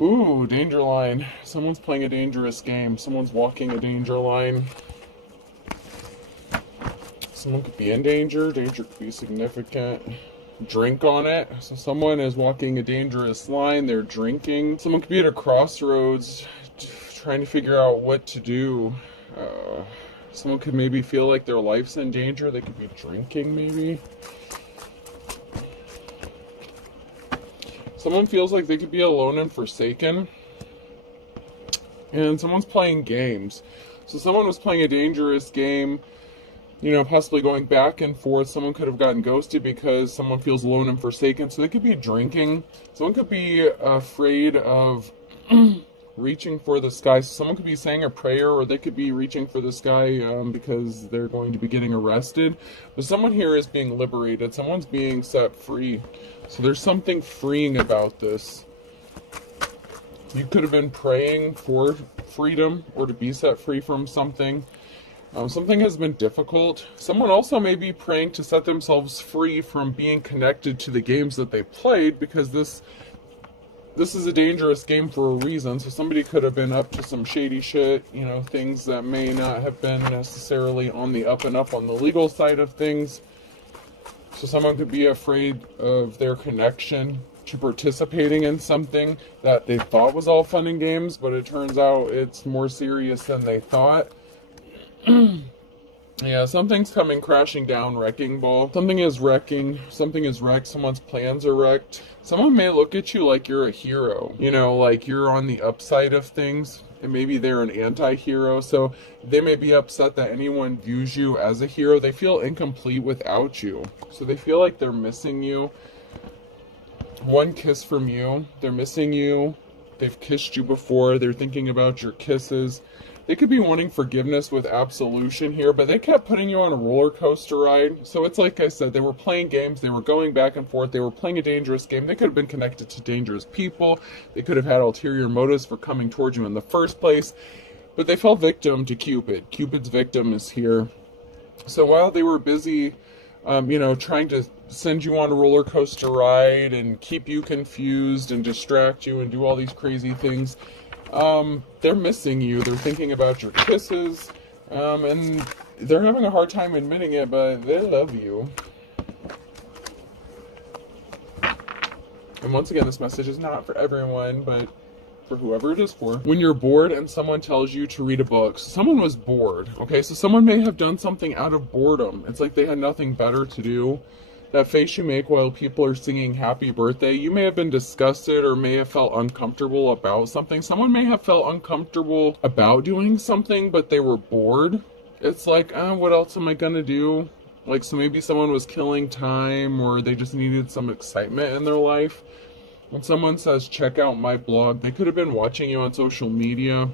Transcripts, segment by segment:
Ooh, danger line. Someone's playing a dangerous game. Someone's walking a danger line. Someone could be in danger. Danger could be significant. Drink on it. So someone is walking a dangerous line. They're drinking. Someone could be at a crossroads trying to figure out what to do. Someone could maybe feel like their life's in danger. They could be drinking, maybe. Someone feels like they could be alone and forsaken. And someone's playing games. So someone was playing a dangerous game, possibly going back and forth. Someone could have gotten ghosted because someone feels alone and forsaken. So they could be drinking. Someone could be afraid of reaching for the sky. So someone could be saying a prayer, or they could be reaching for the sky because they're going to be getting arrested. But someone here is being liberated. Someone's being set free. So there's something freeing about this. You could have been praying for freedom or to be set free from something. Something has been difficult. Someone also may be praying to set themselves free from being connected to the games that they played, because this is a dangerous game for a reason. So somebody could have been up to some shady shit, things that may not have been necessarily on the up and up on the legal side of things. So someone could be afraid of their connection to participating in something that they thought was all fun and games, but it turns out it's more serious than they thought. Yeah, something's coming crashing down, wrecking ball. Something is wrecking, something is wrecked, someone's plans are wrecked. Someone may look at you like you're a hero, like you're on the upside of things, and maybe they're an anti-hero, so they may be upset that anyone views you as a hero. They feel incomplete without you, so they feel like they're missing you. One kiss from you, they're missing you. They've kissed you before, they're thinking about your kisses. They could be wanting forgiveness with absolution here, but they kept putting you on a roller coaster ride. So it's like I said, they were playing games, they were going back and forth, they were playing a dangerous game. They could have been connected to dangerous people. They could have had ulterior motives for coming towards you in the first place. But they fell victim to Cupid. Cupid's victim is here. So while they were busy, trying to send you on a roller coaster ride and keep you confused and distract you and do all these crazy things, they're missing you. They're thinking about your kisses, and they're having a hard time admitting it, but they love you. And once again, this message is not for everyone, but for whoever it is for. When you're bored and someone tells you to read a book, someone was bored, okay? So someone may have done something out of boredom. It's like they had nothing better to do. That face you make while people are singing happy birthday, you may have been disgusted or may have felt uncomfortable about something. Someone may have felt uncomfortable about doing something, but they were bored. It's like, what else am I gonna do? So maybe someone was killing time, or they just needed some excitement in their life. When someone says, check out my blog, they could have been watching you on social media.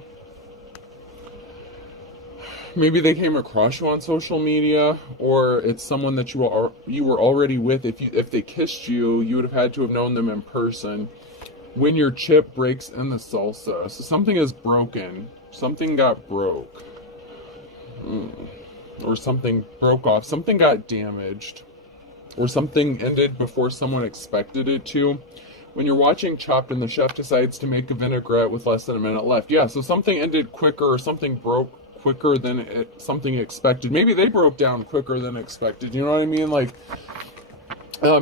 Maybe they came across you on social media, or it's someone that you were already with. If they kissed you, you would have had to have known them in person. When your chip breaks in the salsa, so something is broken. Something got broke. Or something broke off. Something got damaged. Or something ended before someone expected it to. When you're watching Chopped and the chef decides to make a vinaigrette with less than a minute left. Yeah, so something ended quicker, or something broke quicker than something expected. Maybe they broke down quicker than expected. You know what I mean?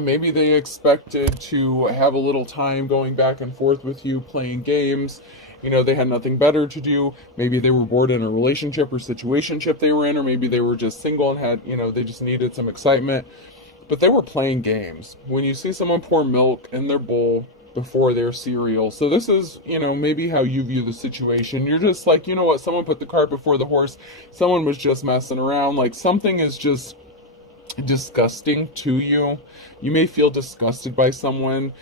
Maybe they expected to have a little time going back and forth with you, playing games. They had nothing better to do. Maybe they were bored in a relationship or situationship they were in, or maybe they were just single and had, they just needed some excitement. But they were playing games. When you see someone pour milk in their bowl before their cereal. So this is, maybe how you view the situation. You're just like, you know what, someone put the cart before the horse. Someone was just messing around. Something is just disgusting to you. You may feel disgusted by someone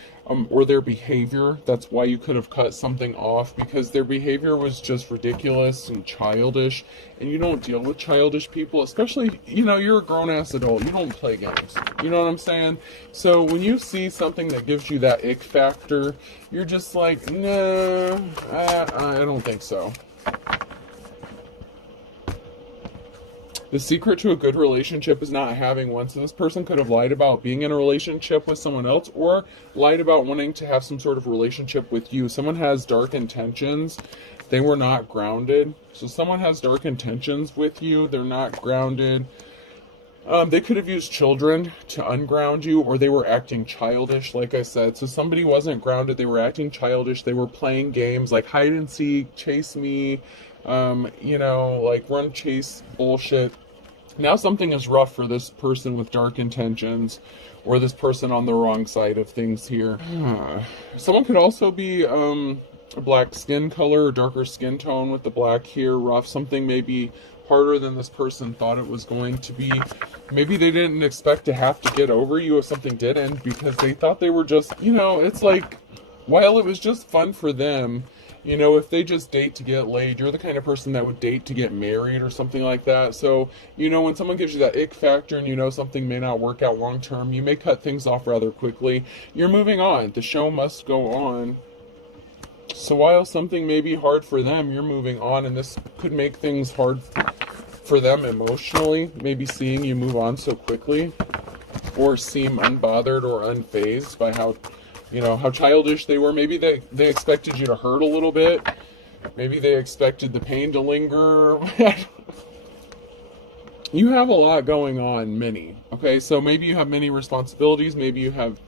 or their behavior. That's why you could have cut something off, because their behavior was just ridiculous and childish, and you don't deal with childish people, especially, you're a grown-ass adult. You don't play games. You know what I'm saying? So when you see something that gives you that ick factor, you're just like, nah, I don't think so. The secret to a good relationship is not having one. So this person could have lied about being in a relationship with someone else, or lied about wanting to have some sort of relationship with you. Someone has dark intentions. They were not grounded. So someone has dark intentions with you. They're not grounded. They could have used children to unground you, or they were acting childish, like I said. So somebody wasn't grounded. They were acting childish. They were playing games like hide and seek, chase me, like run, chase bullshit. Now something is rough for this person with dark intentions, or this person on the wrong side of things here. Someone could also be a black skin color or darker skin tone with the black here. Rough. Something maybe harder than this person thought it was going to be. Maybe they didn't expect to have to get over you if something did end, because they thought they were just, it's like, while it was just fun for them, if they just date to get laid, you're the kind of person that would date to get married or something like that. So, when someone gives you that ick factor and something may not work out long term, you may cut things off rather quickly. You're moving on. The show must go on. So while something may be hard for them, you're moving on, and this could make things hard for them emotionally, maybe seeing you move on so quickly, or seem unbothered or unfazed by how childish they were. Maybe they expected you to hurt a little bit. Maybe they expected the pain to linger. You have a lot going on, many. Okay, so maybe you have many responsibilities. Maybe you have,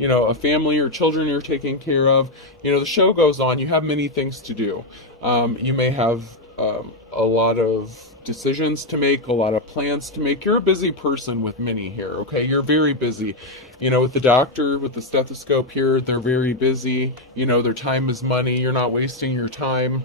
a family or children you're taking care of. The show goes on. You have many things to do. You may have a lot of decisions to make, a lot of plans to make. You're a busy person with many here, okay? You're very busy. With the doctor, with the stethoscope here, they're very busy. Their time is money. You're not wasting your time.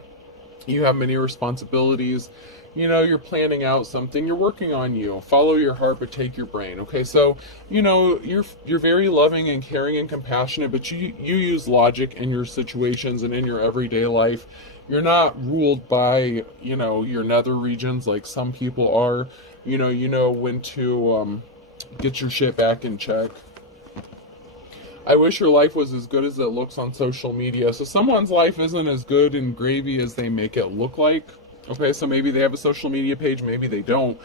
You have many responsibilities. You're planning out something. You're working on you. Follow your heart, but take your brain. Okay, so you're very loving and caring and compassionate, but you use logic in your situations and in your everyday life. You're not ruled by your nether regions like some people are. You know when to get your shit back in check. I wish your life was as good as it looks on social media. So someone's life isn't as good and gravy as they make it look like. Okay, so maybe they have a social media page, maybe they don't.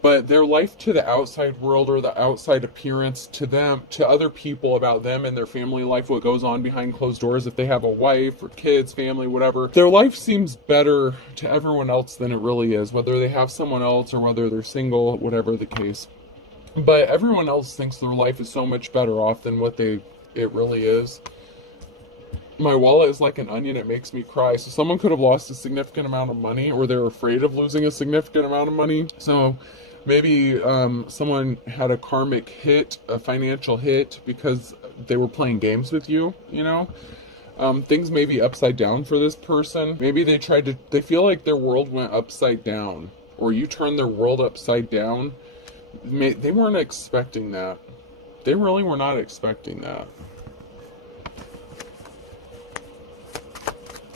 But their life to the outside world, or the outside appearance to them, to other people about them and their family life, what goes on behind closed doors, if they have a wife or kids, family, whatever, their life seems better to everyone else than it really is, whether they have someone else or whether they're single, whatever the case. But everyone else thinks their life is so much better off than what it really is. My wallet is like an onion, it makes me cry. So someone could have lost a significant amount of money, or they're afraid of losing a significant amount of money. So maybe someone had a karmic hit, a financial hit, because they were playing games with you, Things may be upside down for this person. Maybe they feel like their world went upside down, or you turned their world upside down. They weren't expecting that. They really were not expecting that.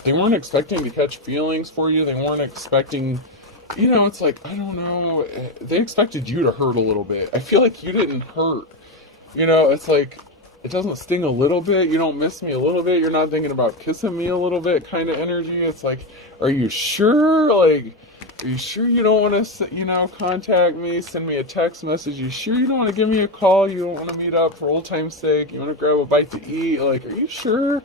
They weren't expecting to catch feelings for you. They weren't expecting, it's like, I don't know. They expected you to hurt a little bit. I feel like you didn't hurt. It's like, it doesn't sting a little bit. You don't miss me a little bit. You're not thinking about kissing me a little bit kind of energy. It's like, are you sure? Like, are you sure you don't want to, contact me, send me a text message? You sure you don't want to give me a call? You don't want to meet up for old time's sake? You want to grab a bite to eat? Like, are you sure?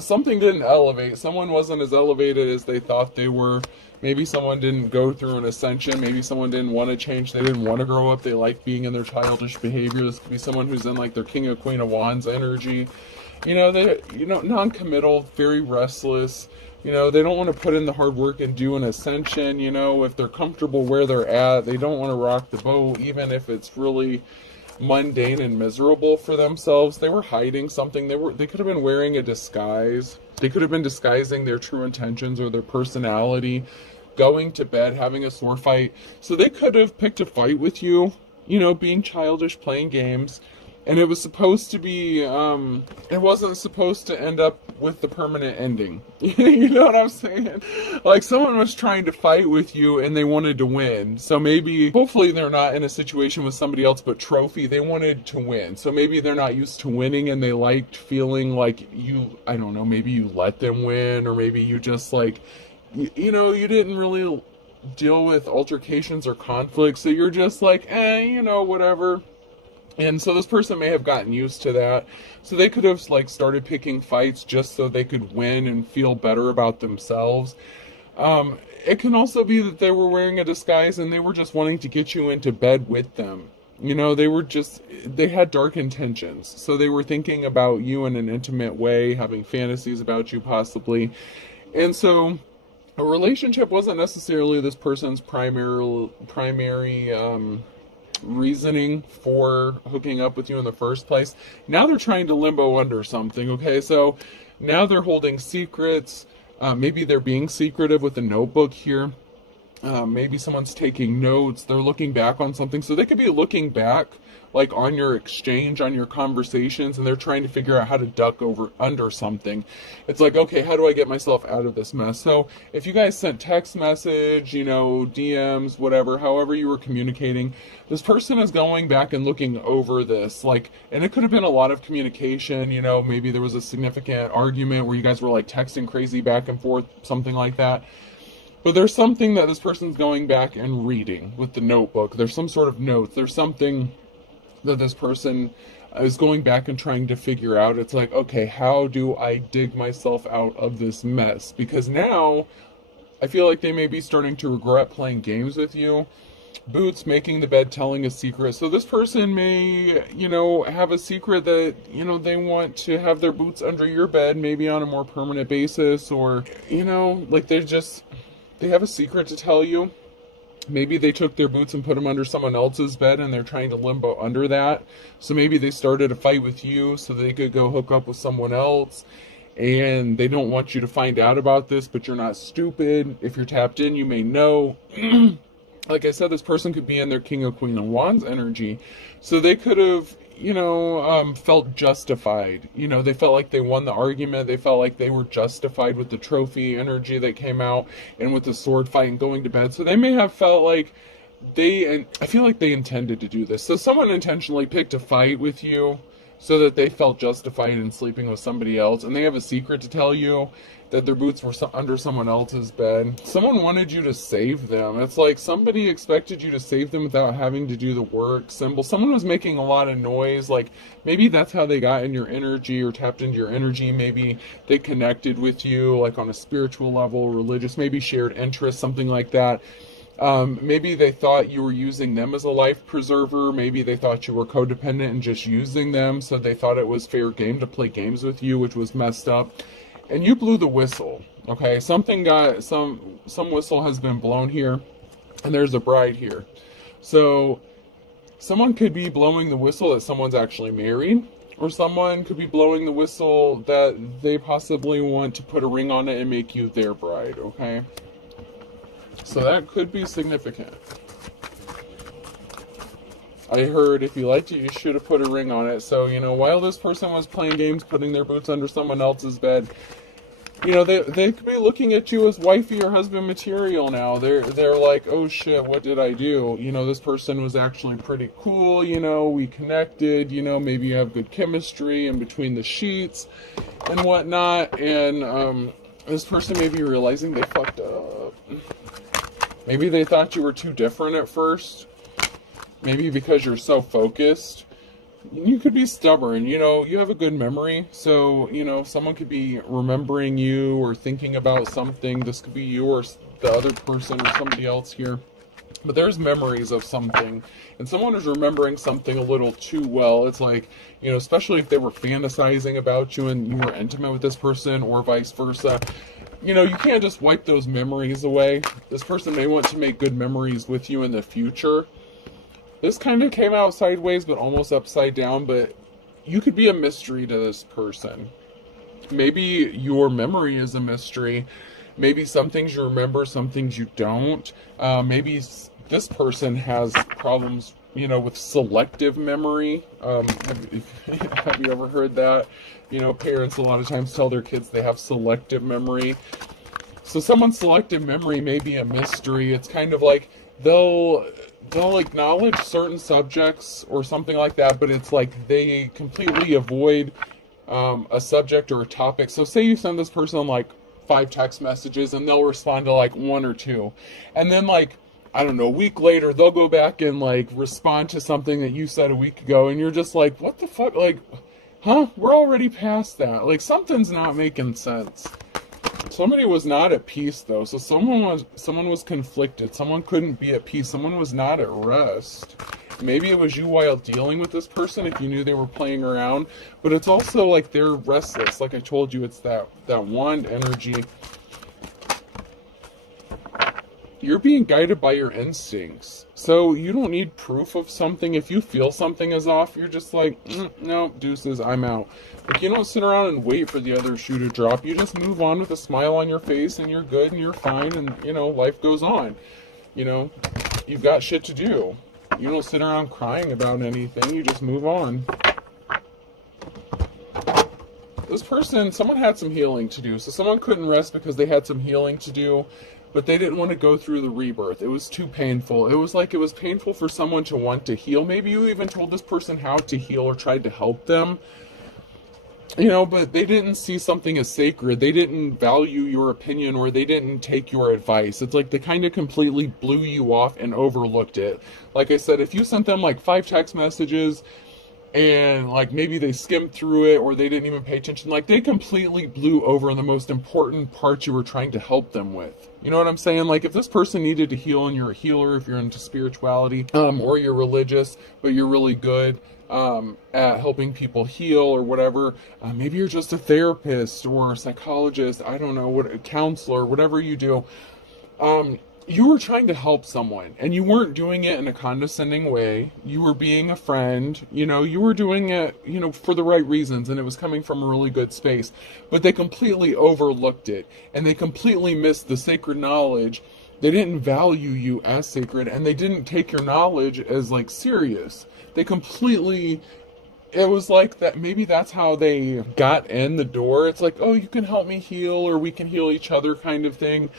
Something didn't elevate. Someone wasn't as elevated as they thought they were. Maybe someone didn't go through an ascension. Maybe someone didn't want to change. They didn't want to grow up. They like being in their childish behavior. This could be someone who's in like their King of Queen of Wands energy. They non-committal, very restless. They don't want to put in the hard work and do an ascension. If they're comfortable where they're at, they don't want to rock the boat, even if it's really mundane and miserable for themselves. They were hiding something. They could have been wearing a disguise. They could have been disguising their true intentions or their personality, going to bed, having a sword fight. So they could have picked a fight with you, being childish, playing games. And it was supposed to be, it wasn't supposed to end up with the permanent ending. You know what I'm saying? Like, someone was trying to fight with you and they wanted to win. So maybe, hopefully they're not in a situation with somebody else but trophy. They wanted to win. So maybe they're not used to winning and they liked feeling like I don't know, maybe you let them win, or maybe you just like, you didn't really deal with altercations or conflicts, so you're just like, whatever. And so this person may have gotten used to that. So they could have like started picking fights just so they could win and feel better about themselves. It can also be that they were wearing a disguise and they were just wanting to get you into bed with them. They had dark intentions. So they were thinking about you in an intimate way, having fantasies about you possibly. And so a relationship wasn't necessarily this person's primary reasoning for hooking up with you in the first place. Now they're trying to limbo under something, okay? So now they're holding secrets. Maybe they're being secretive with a notebook here. Maybe someone's taking notes. They're looking back on something. So they could be looking back like on your exchange, on your conversations, and they're trying to figure out how to duck under something. It's like, okay, how do I get myself out of this mess? So if you guys sent text message, DMs, whatever, however you were communicating, this person is going back and looking over this, and it could have been a lot of communication, maybe there was a significant argument where you guys were like texting crazy back and forth, something like that. But there's something that this person's going back and reading with the notebook. There's some sort of notes. There's something that this person is going back and trying to figure out. It's like, okay, how do I dig myself out of this mess? Because now I feel like they may be starting to regret playing games with you. Boots, making the bed, telling a secret. So this person may, have a secret that, they want to have their boots under your bed, maybe on a more permanent basis, or, they have a secret to tell you. Maybe they took their boots and put them under someone else's bed and they're trying to limbo under that. So maybe they started a fight with you so they could go hook up with someone else. And they don't want you to find out about this, but you're not stupid. If you're tapped in, you may know. Like I said, this person could be in their King or Queen of Wands energy. So they could have, felt justified. They felt like they won the argument. They felt like they were justified with the trophy energy that came out and with the sword fight and going to bed. So they may have felt like I feel like they intended to do this. So someone intentionally picked a fight with you so that they felt justified in sleeping with somebody else. And they have a secret to tell you that their boots were under someone else's bed. Someone wanted you to save them. It's like somebody expected you to save them without having to do the work. Someone was making a lot of noise. Like maybe that's how they got in your energy or tapped into your energy. Maybe they connected with you like on a spiritual level, religious, maybe shared interests, something like that. Maybe they thought you were using them as a life preserver. Maybe they thought you were codependent and just using them. So they thought it was fair game to play games with you, which was messed up. And you blew the whistle, okay? Some whistle has been blown here, and there's a bride here. So someone could be blowing the whistle that someone's actually married, or someone could be blowing the whistle that they possibly want to put a ring on it and make you their bride, okay? So that could be significant. I heard if you liked it, you should have put a ring on it. So, while this person was playing games, putting their boots under someone else's bed, they could be looking at you as wifey or husband material now. They're like, oh shit, what did I do? This person was actually pretty cool, we connected, maybe you have good chemistry in between the sheets and whatnot. And this person may be realizing they fucked up. Maybe they thought you were too different at first. Maybe because you're so focused. You could be stubborn, you have a good memory. So, someone could be remembering you or thinking about something. This could be you or the other person or somebody else here. But there's memories of something. And someone is remembering something a little too well. It's like, especially if they were fantasizing about you and you were intimate with this person or vice versa. You can't just wipe those memories away. This person may want to make good memories with you in the future. This kind of came out sideways, but almost upside down, but you could be a mystery to this person. Maybe your memory is a mystery. Maybe some things you remember, some things you don't. Maybe this person has problems, with selective memory. Have you ever heard that? Parents a lot of times tell their kids they have selective memory. So someone's selective memory may be a mystery. It's kind of like they'll acknowledge certain subjects or something like that, but it's like they completely avoid a subject or a topic. So say you send this person like 5 text messages and they'll respond to like 1 or 2. And then like, I don't know, a week later, they'll go back and like respond to something that you said a week ago. And you're just like, what the fuck? Like, huh? We're already past that. Like, something's not making sense. Somebody was not at peace though. So someone was conflicted. Someone couldn't be at peace. Someone was not at rest. Maybe it was you while dealing with this person if you knew they were playing around. But it's also like they're restless. Like I told you, it's that wand energy. You're being guided by your instincts. So you don't need proof of something. If you feel something is off, you're just like, no, deuces, I'm out. Like, you don't sit around and wait for the other shoe to drop. You just move on with a smile on your face and you're good and you're fine and, you know, life goes on. You know, you've got shit to do. You don't sit around crying about anything. You just move on. This person, someone had some healing to do. So someone couldn't rest because they had some healing to do. But they didn't want to go through the rebirth. It was too painful. It was like it was painful for someone to want to heal. Maybe you even told this person how to heal or tried to help them. You know, but they didn't see something as sacred. They didn't value your opinion or they didn't take your advice. It's like they kind of completely blew you off and overlooked it. Like I said, if you sent them like 5 text messages and like maybe they skimmed through it or they didn't even pay attention, like they completely blew over the most important part you were trying to help them with. You know what I'm saying? Like if this person needed to heal and you're a healer, if you're into spirituality, or you're religious, but you're really good at helping people heal or whatever, maybe you're just a therapist or a psychologist, I don't know, what, a counselor, whatever you do, you were trying to help someone and you weren't doing it in a condescending way. You were being a friend, you know, you were doing it, you know, for the right reasons and it was coming from a really good space, but they completely overlooked it and they completely missed the sacred knowledge. They didn't value you as sacred and they didn't take your knowledge as like serious. They completely, it was like that, maybe that's how they got in the door. It's like, oh, you can help me heal or we can heal each other kind of thing.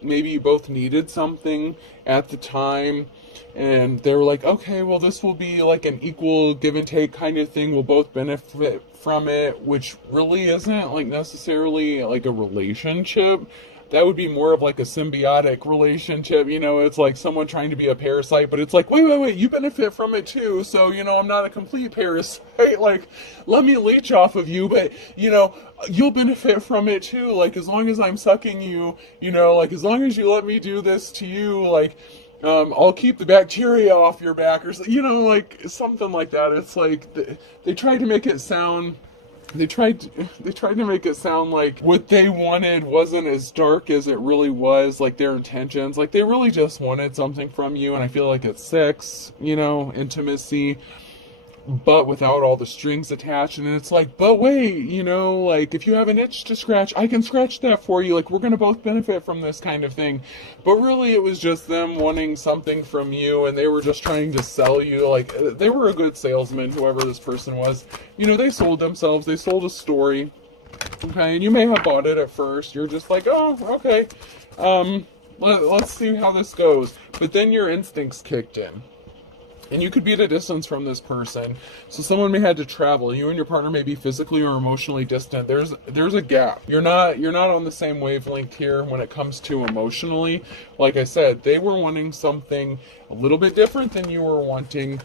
Maybe you both needed something at the time and they were like, okay, well, this will be like an equal give and take kind of thing. We'll both benefit from it, which really isn't like necessarily like a relationship. That would be more of like a symbiotic relationship, you know, it's like someone trying to be a parasite, but it's like, wait, you benefit from it too, so, you know, I'm not a complete parasite, like, let me leech off of you, but, you know, you'll benefit from it too, like, as long as I'm sucking you, you know, like, as long as you let me do this to you, like, I'll keep the bacteria off your back, or, you know, like, something like that. It's like, they tried to make it sound... They tried to make it sound like what they wanted wasn't as dark as it really was, like their intentions. Like they really just wanted something from you, and I feel like it's sex, you know, intimacy, but without all the strings attached. And it's like, but wait, you know, like if you have an itch to scratch, I can scratch that for you. Like we're going to both benefit from this kind of thing. But really it was just them wanting something from you and they were just trying to sell you. Like they were a good salesman, whoever this person was. You know, they sold themselves. They sold a story. Okay. And you may have bought it at first. You're just like, oh, okay. Let's see how this goes. But then your instincts kicked in. And you could be at a distance from this person. So someone may have to travel. You and your partner may be physically or emotionally distant. There's a gap. You're not on the same wavelength here when it comes to emotionally. Like I said, they were wanting something a little bit different than you were wanting.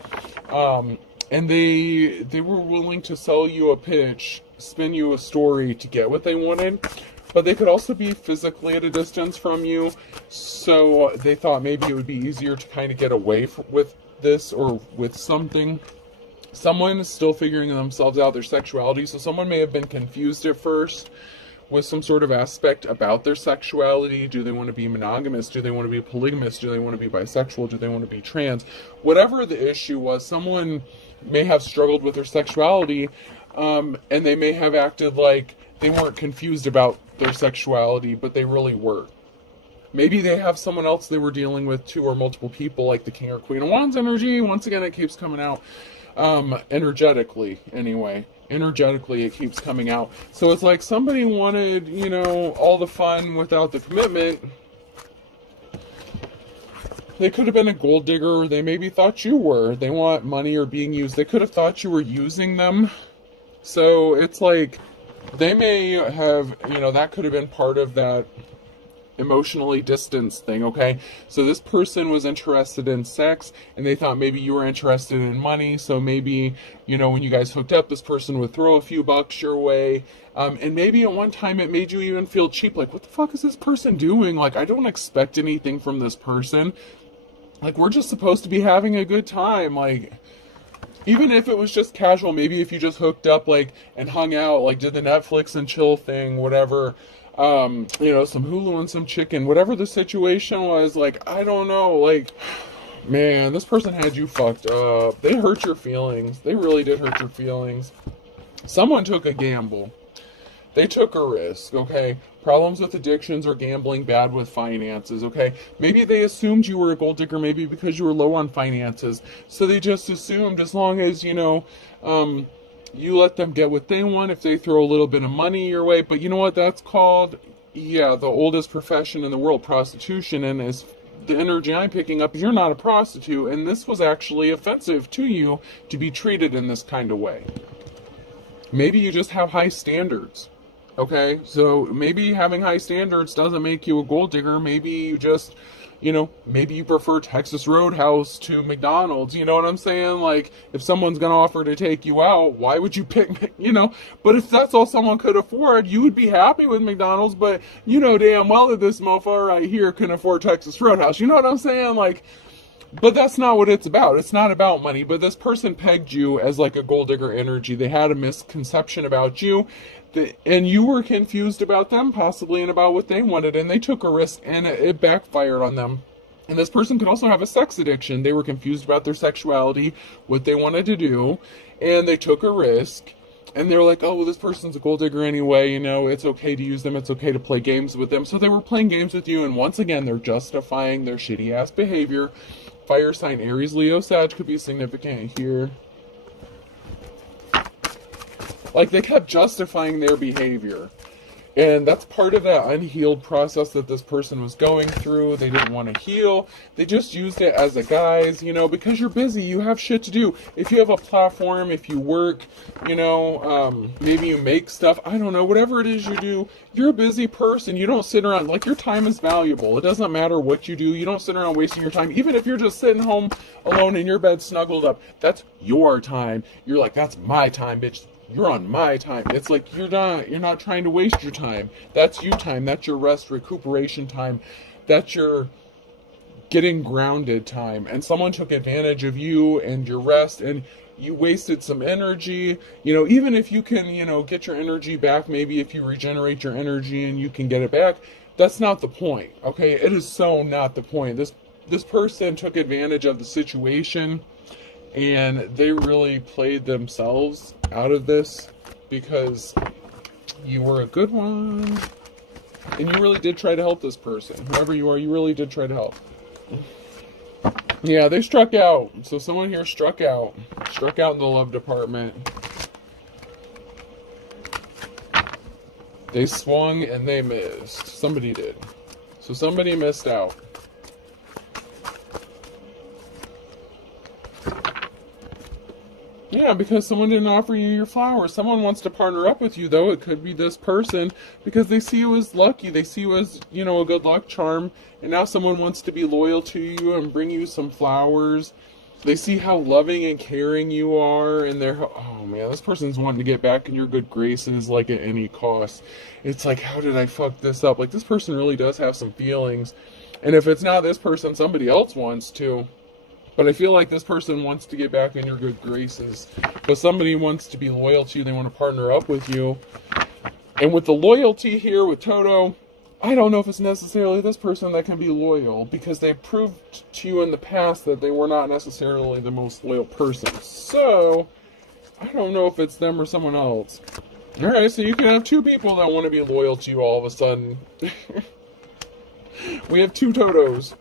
And they were willing to sell you a pitch, spin you a story to get what they wanted. But they could also be physically at a distance from you. So they thought maybe it would be easier to kind of get away with this or with something. Someone is still figuring themselves out, their sexuality, so someone may have been confused at first with some sort of aspect about their sexuality. Do they want to be monogamous? Do they want to be polygamous? Do they want to be bisexual? Do they want to be trans? Whatever the issue was, someone may have struggled with their sexuality, and they may have acted like they weren't confused about their sexuality, but they really were. Maybe they have someone else they were dealing with too, or multiple people, like the King or Queen of Wands energy. Once again, it keeps coming out energetically, anyway. Energetically, it keeps coming out. So it's like somebody wanted, you know, all the fun without the commitment. They could have been a gold digger, or they maybe thought you were. They want money or being used. They could have thought you were using them. So it's like, They may have, that could have been part of that emotionally distanced thing, okay? So this person was interested in sex and they thought maybe you were interested in money. So maybe, when you guys hooked up, this person would throw a few bucks your way. And maybe at one time it made you even feel cheap. Like, what the fuck is this person doing? Like, I don't expect anything from this person. Like, we're just supposed to be having a good time. Like, even if it was just casual, maybe if you just hooked up, like, and hung out, like, did the Netflix and chill thing, whatever, some Hulu and some chicken, whatever the situation was, like, I don't know, like, man, this person had you fucked up. They hurt your feelings. They really did hurt your feelings. Someone took a gamble. They took a risk, okay? Problems with addictions or gambling, bad with finances, okay? Maybe they assumed you were a gold digger, maybe because you were low on finances. So they just assumed as long as, you let them get what they want, if they throw a little bit of money your way. But you know what that's called? Yeah, the oldest profession in the world, prostitution. And as the energy I'm picking up is you're not a prostitute. And this was actually offensive to you to be treated in this kind of way. Maybe you just have high standards. Okay, so maybe having high standards doesn't make you a gold digger. Maybe you just, maybe you prefer Texas Roadhouse to McDonald's. You know what I'm saying? Like, if someone's going to offer to take you out, why would you pick, But if that's all someone could afford, you would be happy with McDonald's. But you know damn well that this mofo right here can afford Texas Roadhouse. You know what I'm saying? Like, but that's not what it's about. It's not about money. But this person pegged you as like a gold digger energy. They had a misconception about you. And you were confused about them, possibly, and about what they wanted. And they took a risk, and it backfired on them. And this person could also have a sex addiction. They were confused about their sexuality, what they wanted to do. And they took a risk. And they were like, oh, well, this person's a gold digger anyway. It's okay to use them. It's okay to play games with them. So they were playing games with you. And once again, they're justifying their shitty-ass behavior. Fire sign Aries, Leo, Sag could be significant here. Like, they kept justifying their behavior. And that's part of that unhealed process that this person was going through. They didn't want to heal. They just used it as a guise, because you're busy. You have shit to do. If you have a platform, if you work, maybe you make stuff. I don't know. Whatever it is you do, you're a busy person. You don't sit around. Like, your time is valuable. It doesn't matter what you do. You don't sit around wasting your time. Even if you're just sitting home alone in your bed snuggled up, that's your time. You're like, that's my time, bitch. You're on my time. It's like you're not trying to waste your time. That's you time. That's your rest, recuperation time. That's your getting grounded time. And someone took advantage of you and your rest, and you wasted some energy. Even if you can, get your energy back, maybe if you regenerate your energy and you can get it back, that's not the point. Okay? It is so not the point. This person took advantage of the situation, and they really played themselves out of this because you were a good one. And you really did try to help this person. Whoever you are, you really did try to help. Yeah, they struck out. So someone here struck out. Struck out in the love department. They swung and they missed. Somebody did. So somebody missed out. Yeah, because someone didn't offer you your flowers. Someone wants to partner up with you, though. It could be this person, because they see you as lucky. They see you as, a good luck charm. And now someone wants to be loyal to you and bring you some flowers. They see how loving and caring you are. And they're, oh man, this person's wanting to get back in your good graces, like, at any cost. It's like, how did I fuck this up? Like, this person really does have some feelings. And if it's not this person, somebody else wants to. But I feel like this person wants to get back in your good graces. But somebody wants to be loyal to you. They want to partner up with you. And with the loyalty here with Toto, I don't know if it's necessarily this person that can be loyal. Because they proved to you in the past that they were not necessarily the most loyal person. So, I don't know if it's them or someone else. Alright, so you can have two people that want to be loyal to you all of a sudden. We have two Totos.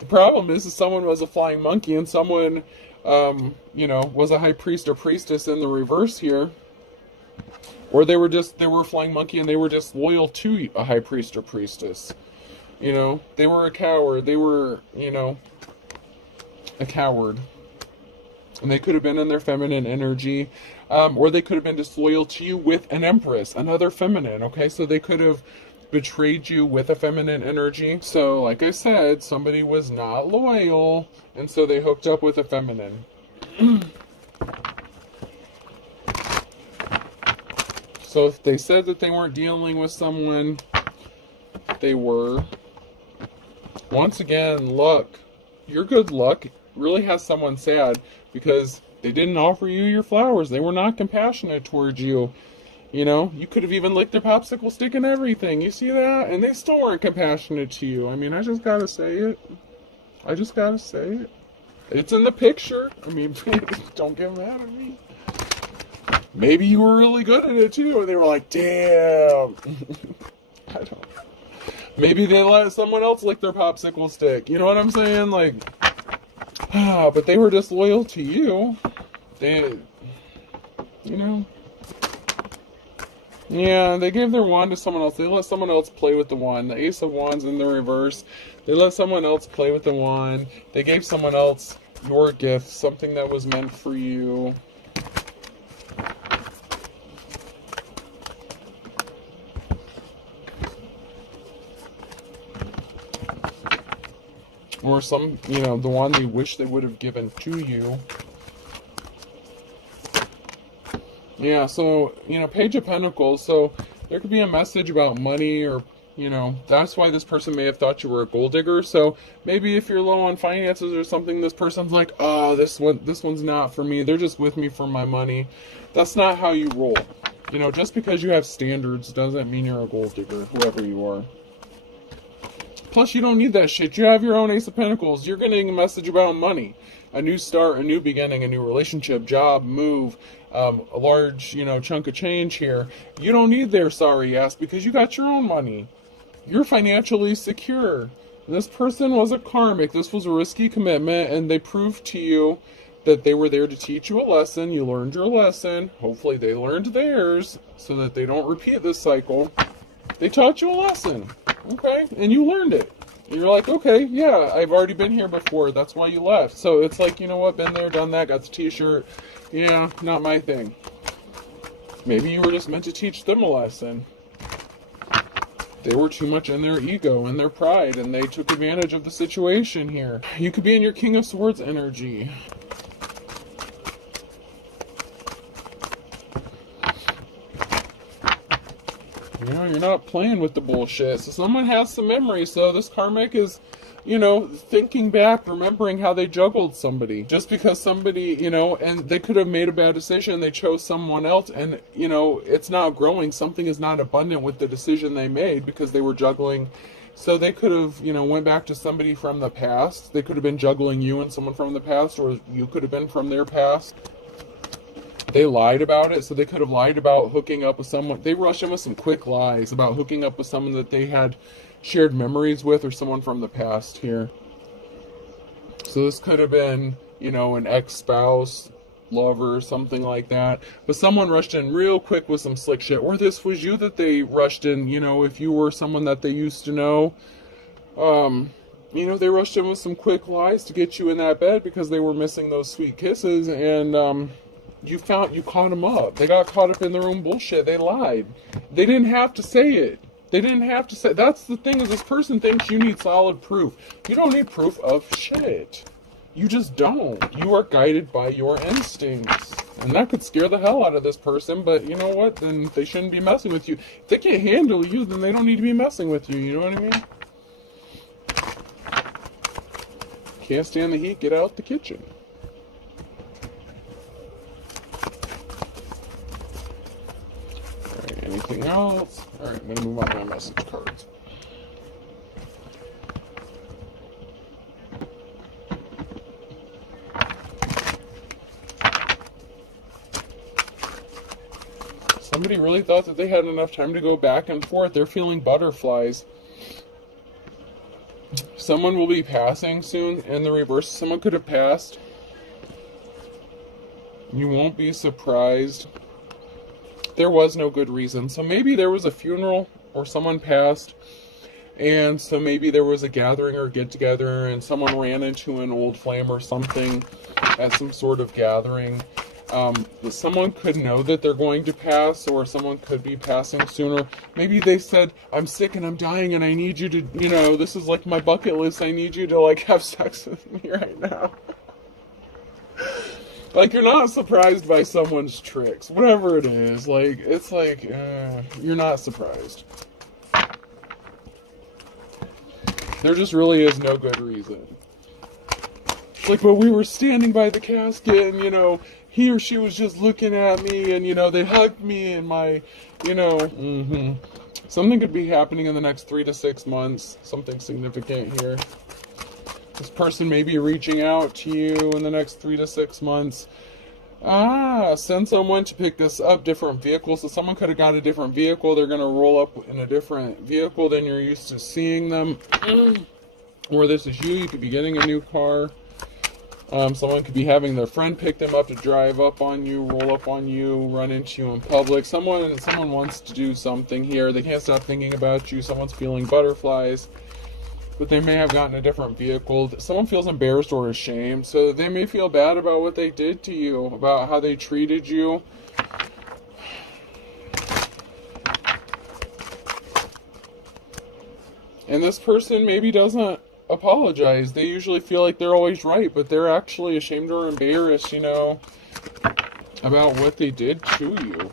The problem is someone was a flying monkey and someone, was a high priest or priestess in the reverse here. Or they were a flying monkey and they were just loyal to a high priest or priestess. They were a coward. They were, a coward. And they could have been in their feminine energy. Or they could have been disloyal to you with an Empress, another feminine, okay? So they could have betrayed you with a feminine energy. So, like I said, somebody was not loyal, and so they hooked up with a feminine. So if they said that they weren't dealing with someone, they were. Once again, luck. Your good luck really has someone sad because they didn't offer you your flowers. They were not compassionate towards you. You know, you could have even licked their popsicle stick and everything. You see that? And they still weren't compassionate to you. I mean, I just gotta say it. I just gotta say it. It's in the picture. I mean, don't get mad at me. Maybe you were really good at it too, and they were like, damn. I don't know. Maybe they let someone else lick their popsicle stick. You know what I'm saying? Like, but they were disloyal to you. They, you know. Yeah, they gave their wand to someone else. They let someone else play with the wand. The Ace of Wands in the reverse. They let someone else play with the wand. They gave someone else your gift, something that was meant for you. Or some, you know, the one they wish they would have given to you. Yeah, so, you know, Page of Pentacles. So there could be a message about money, or, you know, that's why this person may have thought you were a gold digger. So maybe if you're low on finances or something, this person's like, oh, this one's not for me. They're just with me for my money. That's not how you roll. You know, just because you have standards doesn't mean you're a gold digger, whoever you are. Plus, you don't need that shit. You have your own Ace of Pentacles. You're getting a message about money. A new start, a new beginning, a new relationship, job, move, a large, you know, chunk of change here. You don't need their sorry ass because you got your own money. You're financially secure. This person was a karmic. This was a risky commitment, and they proved to you that they were there to teach you a lesson. You learned your lesson. Hopefully they learned theirs so that they don't repeat this cycle. They taught you a lesson. Okay, and you learned it. You're like, okay, yeah, I've already been here before. That's why you left. So it's like, you know what, been there, done that, got the t-shirt. Yeah, not my thing. Maybe you were just meant to teach them a lesson. They were too much in their ego and their pride, and they took advantage of the situation here. You could be in your King of Swords energy. You know, you're not playing with the bullshit. So someone has some memory. So this karmic is, you know, thinking back, remembering how they juggled somebody. Just because somebody, you know, and they could have made a bad decision. They chose someone else, and, you know, it's not growing. Something is not abundant with the decision they made because they were juggling. So they could have, you know, went back to somebody from the past. They could have been juggling you and someone from the past, or you could have been from their past. They lied about it, so they could have lied about hooking up with someone. They rushed in with some quick lies about hooking up with someone that they had shared memories with, or someone from the past here. So this could have been, you know, an ex-spouse, lover, something like that. But someone rushed in real quick with some slick shit. Or this was you that they rushed in, you know, if you were someone that they used to know. You know, they rushed in with some quick lies to get you in that bed because they were missing those sweet kisses, and, you caught them up. They got caught up in their own bullshit. They lied. They didn't have to say it. They didn't have to say. That's the thing, is this person thinks you need solid proof. You don't need proof of shit. You just don't. You are guided by your instincts. And that could scare the hell out of this person, but you know what? Then they shouldn't be messing with you. If they can't handle you, then they don't need to be messing with you. You know what I mean? Can't stand the heat? Get out the kitchen. Anything else? Alright, I'm going to move on to my message cards. Somebody really thought that they had enough time to go back and forth. They're feeling butterflies. Someone will be passing soon. In the reverse, someone could have passed. You won't be surprised. There was no good reason. So maybe there was a funeral or someone passed, and so maybe there was a gathering or get together and someone ran into an old flame or something at some sort of gathering. Someone could know that they're going to pass, or someone could be passing sooner. Maybe they said, I'm sick and I'm dying and I need you to, this is like my bucket list. I need you to like have sex with me right now. Like, you're not surprised by someone's tricks, whatever it is. Like, it's like, you're not surprised. There just really is no good reason. Like, but we were standing by the casket and, he or she was just looking at me and, they hugged me and my, Something could be happening in the next 3 to 6 months. Something significant here. This person may be reaching out to you in the next 3 to 6 months. Send someone to pick this up, different vehicles. So someone could have got a different vehicle. They're going to roll up in a different vehicle than you're used to seeing them. Or this is you. You could be getting a new car. Someone could be having their friend pick them up to drive up on you, roll up on you, run into you in public. Someone wants to do something here. They can't stop thinking about you. Someone's feeling butterflies. But they may have gotten a different vehicle. Someone feels embarrassed or ashamed, so they may feel bad about what they did to you, about how they treated you. And this person maybe doesn't apologize. They usually feel like they're always right, but they're actually ashamed or embarrassed, about what they did to you.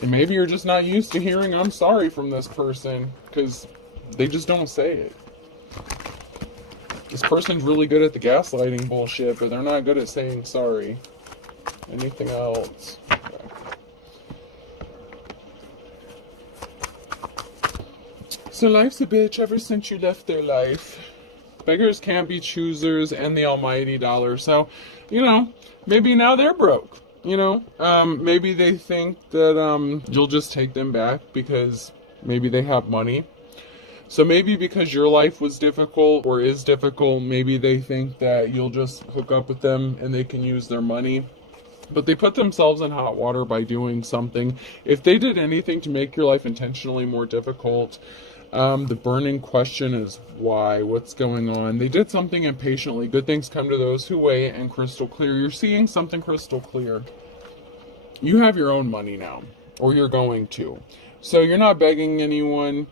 And maybe you're just not used to hearing I'm sorry from this person, because they just don't say it. This person's really good at the gaslighting bullshit, but they're not good at saying sorry. Anything else? Okay. So life's a bitch ever since you left their life. Beggars can't be choosers and the almighty dollar. So, maybe now they're broke. Maybe they think that you'll just take them back because maybe they have money. So maybe because your life was difficult or is difficult, maybe they think that you'll just hook up with them and they can use their money. But they put themselves in hot water by doing something. If they did anything to make your life intentionally more difficult, the burning question is why? What's going on? They did something impatiently. Good things come to those who wait, and crystal clear. You're seeing something crystal clear. You have your own money now, or you're going to. So you're not begging anyone.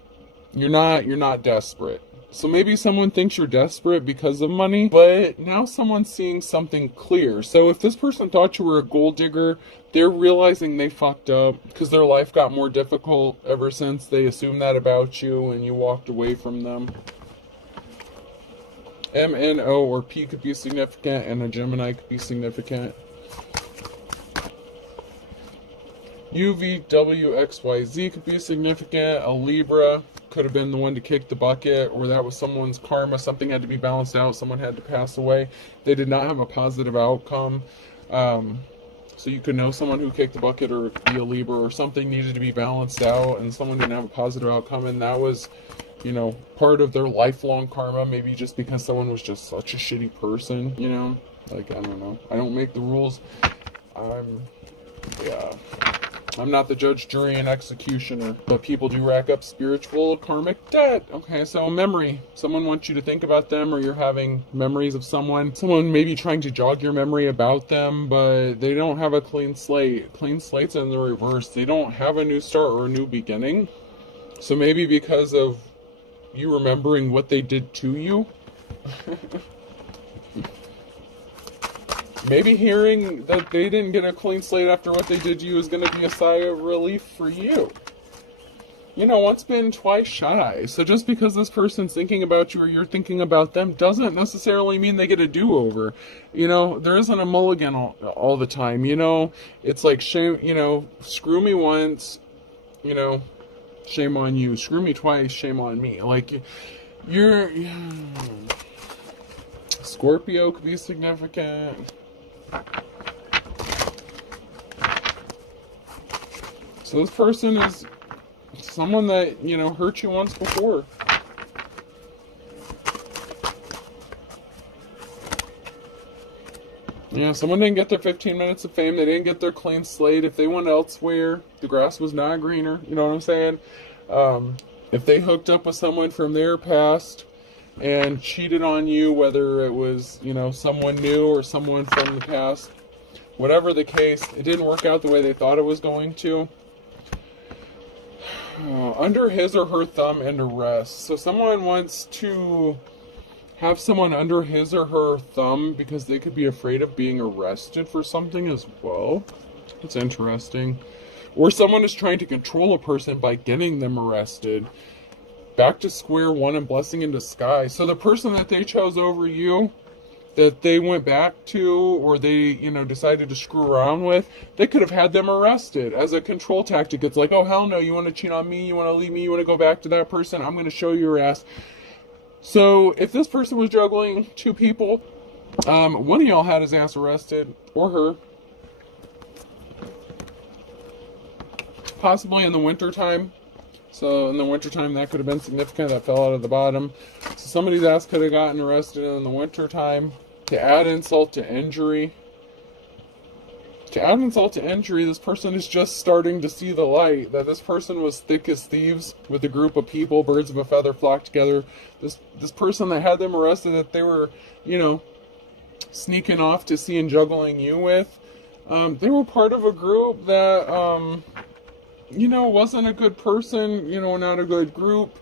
You're not desperate. So maybe someone thinks you're desperate because of money, but now someone's seeing something clear. So if this person thought you were a gold digger, they're realizing they fucked up because their life got more difficult ever since they assumed that about you and you walked away from them. M, N, O, or P could be significant, and a Gemini could be significant. U, V, W, X, Y, Z could be significant. A Libra could have been the one to kick the bucket, or that was someone's karma. Something had to be balanced out. Someone had to pass away. They did not have a positive outcome. So you could know someone who kicked the bucket, or be a Libra, or something needed to be balanced out, and someone didn't have a positive outcome, and that was, part of their lifelong karma. Maybe just because someone was just such a shitty person, Like, I don't know. I don't make the rules. I'm not the judge, jury, and executioner, but people do rack up spiritual karmic debt. Okay, so memory. Someone wants you to think about them, or you're having memories of someone. Someone may be trying to jog your memory about them, but they don't have a clean slate. Clean slate's in the reverse. They don't have a new start or a new beginning. So maybe because of you remembering what they did to you, maybe hearing that they didn't get a clean slate after what they did to you is going to be a sigh of relief for you. Once bitten, twice shy. So just because this person's thinking about you or you're thinking about them doesn't necessarily mean they get a do-over. There isn't a mulligan all the time. It's like shame, screw me once, shame on you. Screw me twice, shame on me. Like, Scorpio could be significant. So this person is someone that, hurt you once before. Yeah, someone didn't get their 15 minutes of fame. They didn't get their clean slate. If they went elsewhere, the grass was not greener. You know what I'm saying? If they hooked up with someone from their past and cheated on you, whether it was, someone new or someone from the past, Whatever the case, it didn't work out the way they thought it was going to. Under his or her thumb and arrest. So someone wants to have someone under his or her thumb because they could be afraid of being arrested for something as well. That's interesting. Or someone is trying to control a person by getting them arrested. Back to square one and blessing in disguise. So the person that they chose over you, that they went back to, or they, decided to screw around with, they could have had them arrested as a control tactic. It's like, oh, hell no, you want to cheat on me, you want to leave me, you want to go back to that person, I'm going to show you your ass. So if this person was juggling two people, one of y'all had his ass arrested, or her, possibly in the wintertime. So in the wintertime, that could have been significant. That fell out of the bottom. So somebody's ass could have gotten arrested in the wintertime. To add insult to injury. This person is just starting to see the light. That this person was thick as thieves with a group of people. Birds of a feather flock together. This person that had them arrested, that they were, sneaking off to see and juggling you with. They were part of a group that... wasn't a good person, not a good group.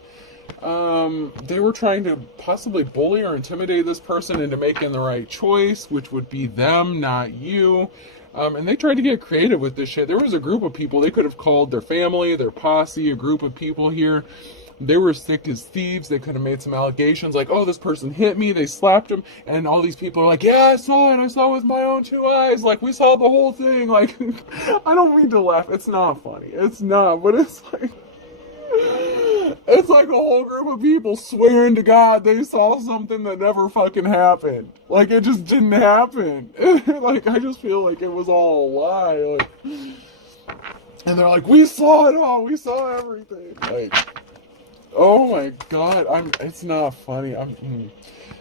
They were trying to possibly bully or intimidate this person into making the right choice, which would be them, not you. And they tried to get creative with this shit. There was a group of people, they could have called their family, their posse, a group of people here. They were sick as thieves. They could have made some allegations like, oh, this person hit me, they slapped him, and all these people are like, yeah, I saw it with my own two eyes, like, we saw the whole thing, like, I don't mean to laugh, it's not funny, it's not, but it's like a whole group of people swearing to God they saw something that never fucking happened, like, it just didn't happen, like, I just feel like it was all a lie, like, and they're like, we saw it all, we saw everything, like, oh my God, it's not funny.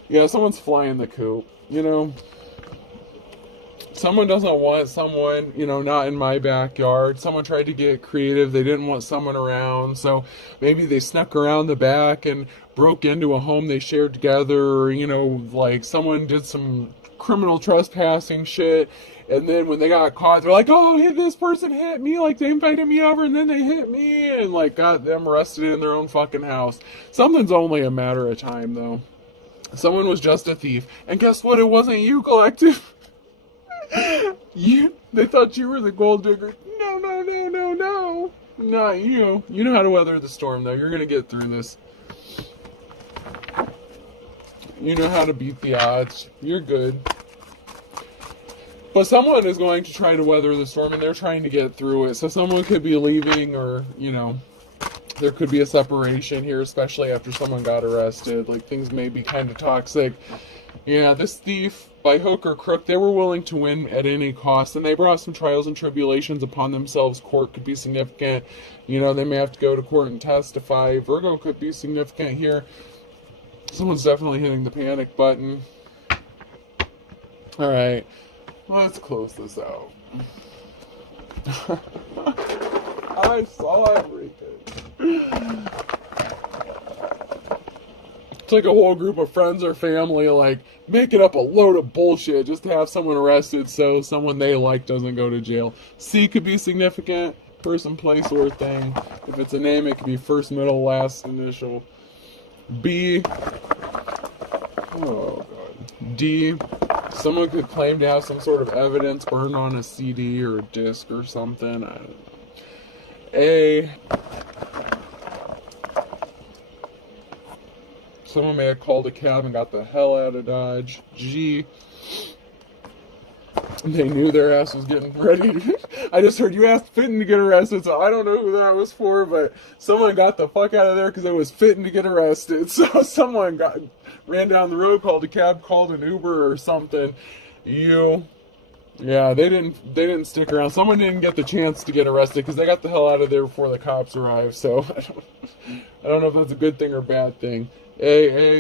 Yeah, someone's flying the coop, Someone doesn't want someone, not in my backyard. Someone tried to get creative. They didn't want someone around. So maybe they snuck around the back and broke into a home they shared together. Or, like someone did some criminal trespassing shit. And then when they got caught, they're like, oh, this person hit me. Like, they invited me over and then they hit me. And, like, got them arrested in their own fucking house. Something's only a matter of time, though. Someone was just a thief. And guess what? It wasn't you, collective. They thought you were the gold digger. No. Not you. You know how to weather the storm, though. You're going to get through this. You know how to beat the odds. You're good. But someone is going to try to weather the storm, and they're trying to get through it. So someone could be leaving, or, there could be a separation here, especially after someone got arrested. Like, things may be kind of toxic. Yeah, this thief, by hook or crook, they were willing to win at any cost, and they brought some trials and tribulations upon themselves. Court could be significant. They may have to go to court and testify. Virgo could be significant here. Someone's definitely hitting the panic button. All right. Let's close this out. I saw everything. It's like a whole group of friends or family, like, making up a load of bullshit just to have someone arrested so someone they like doesn't go to jail. C could be significant. Person, place, or thing. If it's a name, it could be first, middle, last initial. B. Oh, God. D. Someone could claim to have some sort of evidence burned on a CD or a disc or something. I don't know. A. Someone may have called a cab and got the hell out of Dodge. G. They knew their ass was getting ready. I just heard you asked fitting to get arrested, so I don't know who that was for, but someone got the fuck out of there because it was fitting to get arrested. So someone ran down the road, called a cab, called an Uber or something. Yeah, they didn't stick around. Someone didn't get the chance to get arrested because they got the hell out of there before the cops arrived. So I don't know if that's a good thing or bad thing.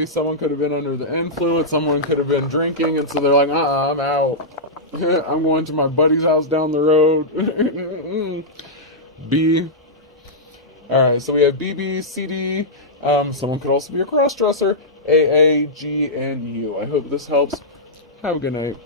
Someone could have been under the influence. Someone could have been drinking, and so they're like, I'm out. I'm going to my buddy's house down the road. B. Alright, so we have B, B, C, D. Someone could also be a cross-dresser. A, G, and U. I hope this helps. Have a good night.